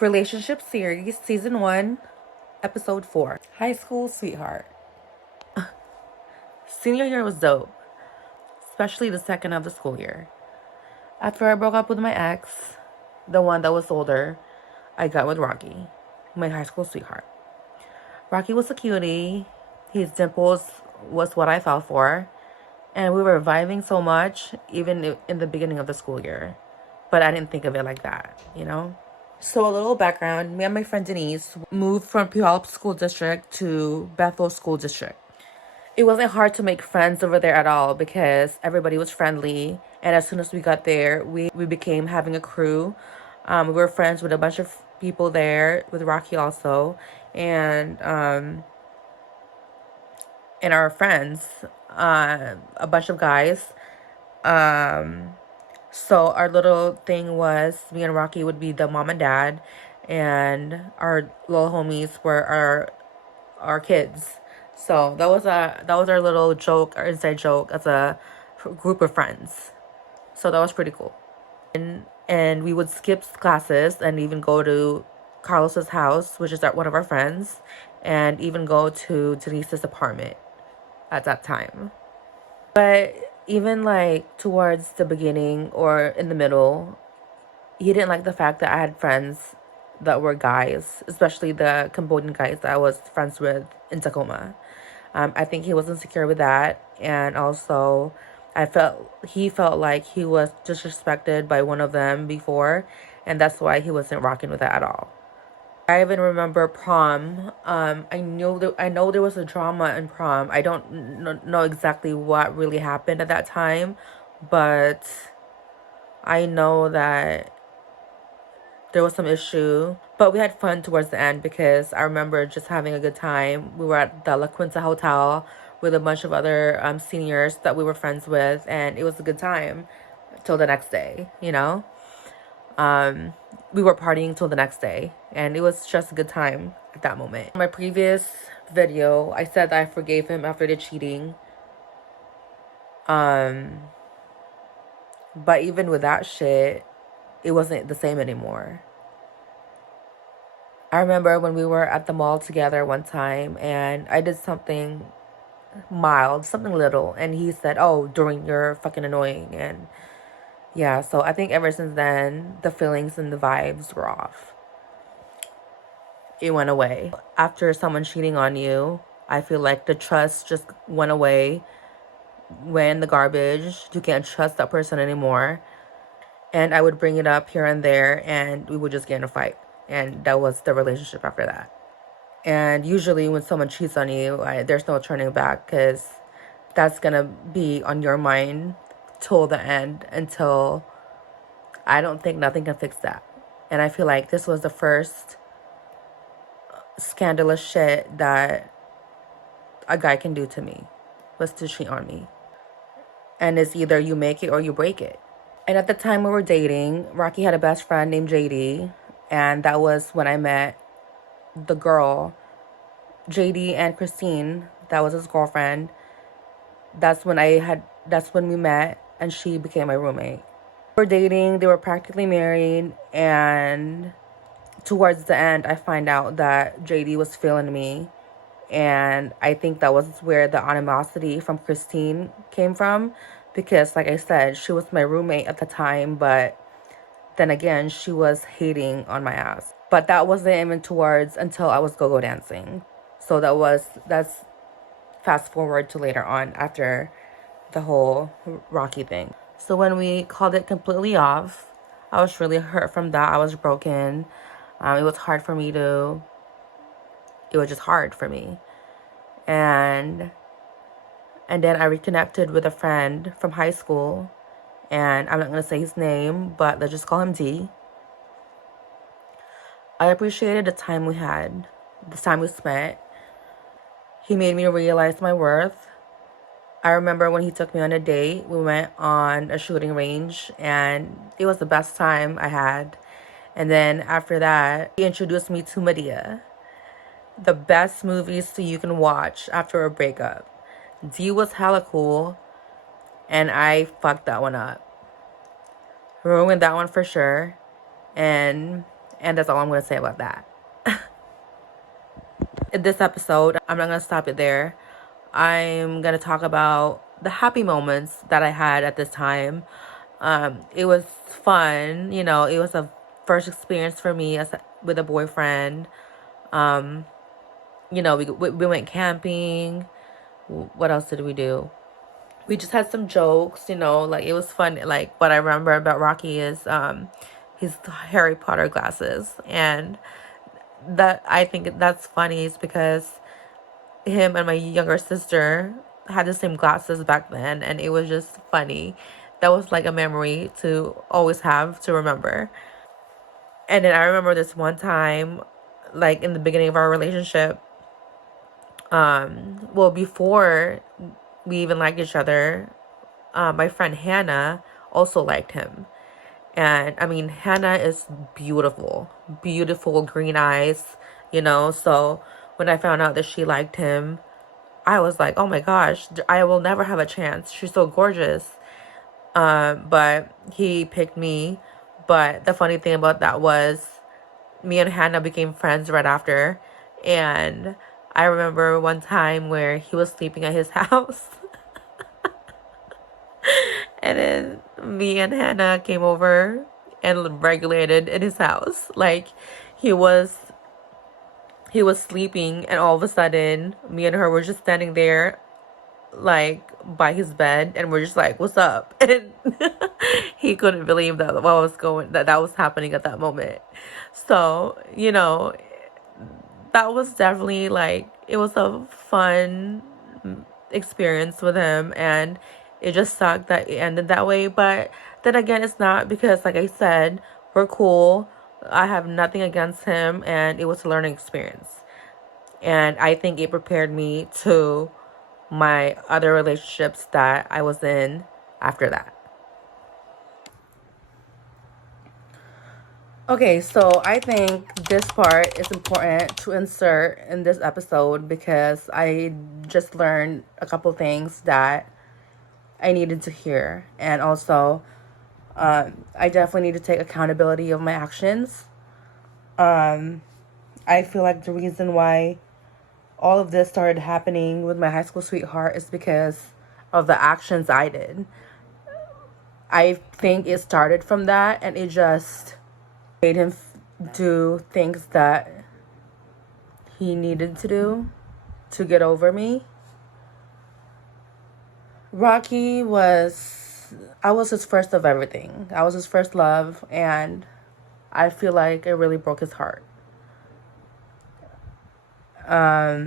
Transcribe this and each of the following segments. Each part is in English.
Relationship Series, Season 1, Episode 4. High School Sweetheart. Senior year was dope, especially the second of the school year. After I broke up with my ex, the one that was older, I got with Rocky, my high school sweetheart. Rocky was a cutie. His dimples was what I fell for. And we were vibing so much, even in the beginning of the school year. But I didn't think of it like that, you know? So a little background, me and my friend Denise moved from Puyallup School District to Bethel School District. It wasn't hard to make friends over there at all because everybody was friendly. And as soon as we got there, we became having a crew. We were friends with a bunch of people there, with Rocky also. And our friends, a bunch of guys. So our little thing was me and Rocky would be the mom and dad, and our little homies were our kids. So that was our little joke, our inside joke as a group of friends. So that was pretty cool. And we would skip classes and even go to Carlos's house, which is one of our friends, and even go to Denise's apartment at that time. But even like towards the beginning or in the middle, he didn't like the fact that I had friends that were guys, especially the Cambodian guys that I was friends with in Tacoma. I think he was insecure with that, and also he felt like he was disrespected by one of them before, and that's why he wasn't rocking with that at all. I even remember prom. I know there was a drama in prom. I don't know exactly what really happened at that time, but I know that there was some issue. But we had fun towards the end because I remember just having a good time. We were at the La Quinta Hotel with a bunch of other seniors that we were friends with, and it was a good time till the next day, you know? We were partying till the next day, and it was just a good time at that moment. In my previous video, I said that I forgave him after the cheating. But even with that shit, it wasn't the same anymore. I remember when we were at the mall together one time, and I did something mild, something little, and he said, "Oh, Doreen, you're fucking annoying," and yeah, so I think ever since then, the feelings and the vibes were off. It went away. After someone cheating on you, I feel like the trust just went away, went in the garbage. You can't trust that person anymore. And I would bring it up here and there, and we would just get in a fight. And that was the relationship after that. And usually when someone cheats on you, there's no turning back, because that's going to be on your mind till the end, until I don't think nothing can fix that. And I feel like this was the first scandalous shit that a guy can do to me, was to cheat on me. And it's either you make it or you break it. And at the time we were dating, Rocky had a best friend named JD, and that was when I met the girl, JD and Christine. That was his girlfriend. That's when we met, and she became my roommate. We were dating, they were practically married, and towards the end, I find out that JD was feeling me, and I think that was where the animosity from Christine came from, because like I said, she was my roommate at the time, but then again, she was hating on my ass. But that wasn't even towards until I was go-go dancing. So that's fast forward to later on, after the whole Rocky thing. So when we called it completely off, I was really hurt from that. I was broken. It was just hard for me. And then I reconnected with a friend from high school, and I'm not going to say his name, but let's just call him D. I appreciated the time we had, the time we spent. He made me realize my worth. I remember when he took me on a date, we went on a shooting range, and it was the best time I had. And then after that, he introduced me to Medea, the best movies you can watch after a breakup. D was hella cool, and I fucked that one up. Ruined that one for sure. And And that's all I'm going to say about that. In this episode, I'm not going to stop it there. I'm going to talk about the happy moments that I had at this time. It was fun. You know, it was a first experience for me with a boyfriend. You know, we went camping. What else did we do? We just had some jokes, you know, like it was fun. Like what I remember about Rocky is his Harry Potter glasses, and that I think that's funny is because him and my younger sister had the same glasses back then, and it was just funny. That was like a memory to always have to remember. And then I remember this one time, like in the beginning of our relationship, well, before we even liked each other, my friend Hannah also liked him. And I mean, Hannah is beautiful, beautiful green eyes, you know. So when I found out that she liked him, I was like, oh my gosh, I will never have a chance. She's so gorgeous. But he picked me. But the funny thing about that was me and Hannah became friends right after. And I remember one time where he was sleeping at his house. And then me and Hannah came over and regulated in his house. Like he was sleeping, and all of a sudden me and her were just standing there like by his bed, and we're just like, what's up? And he couldn't believe that that was happening at that moment. So, you know, that was definitely like, it was a fun experience with him, and it just sucked that it ended that way. But then again, it's not, because like I said, we're cool. I have nothing against him, and it was a learning experience. And I think it prepared me to my other relationships that I was in after that. Okay, so I think this part is important to insert in this episode because I just learned a couple things that I needed to hear. And also, I definitely need to take accountability of my actions. I feel like the reason why all of this started happening with my high school sweetheart is because of the actions I did. I think it started from that, and it just made him do things that he needed to do to get over me. Rocky I was his first of everything. I was his first love, and I feel like it really broke his heart. I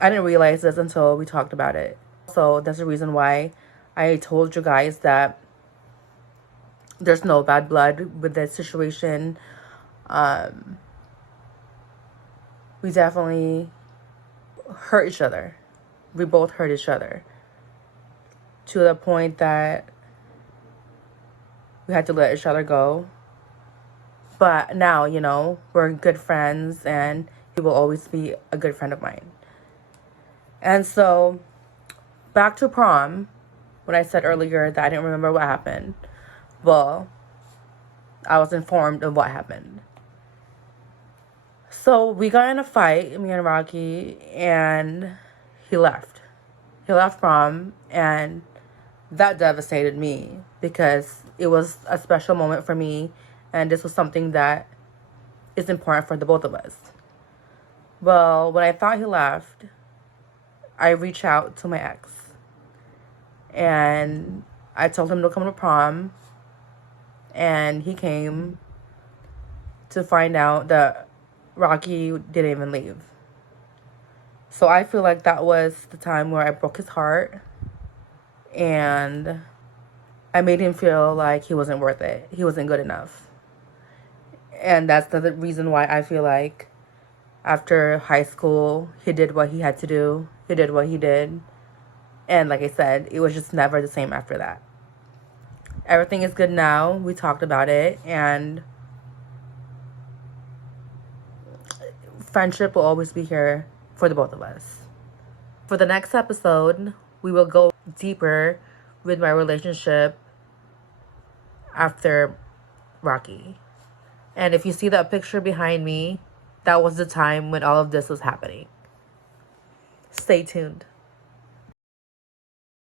didn't realize this until we talked about it. So that's the reason why I told you guys that there's no bad blood with this situation. We definitely hurt each other. We both hurt each other to the point that we had to let each other go. But now, you know, we're good friends, and he will always be a good friend of mine. And so, back to prom, when I said earlier that I didn't remember what happened. Well, I was informed of what happened. So we got in a fight, me and Rocky, and he left. He left prom, and that devastated me because it was a special moment for me, and this was something that is important for the both of us. Well, when I thought he left, I reached out to my ex, and I told him to come to prom, and he came to find out that Rocky didn't even leave. So I feel like that was the time where I broke his heart, and I made him feel like he wasn't worth it. He wasn't good enough. And that's the reason why I feel like after high school, he did what he had to do. He did what he did. And like I said, it was just never the same after that. Everything is good now. We talked about it, and friendship will always be here for the both of us. For the next episode, we will go deeper with my relationship after Rocky. And if you see that picture behind me, that was the time when all of this was happening. Stay tuned.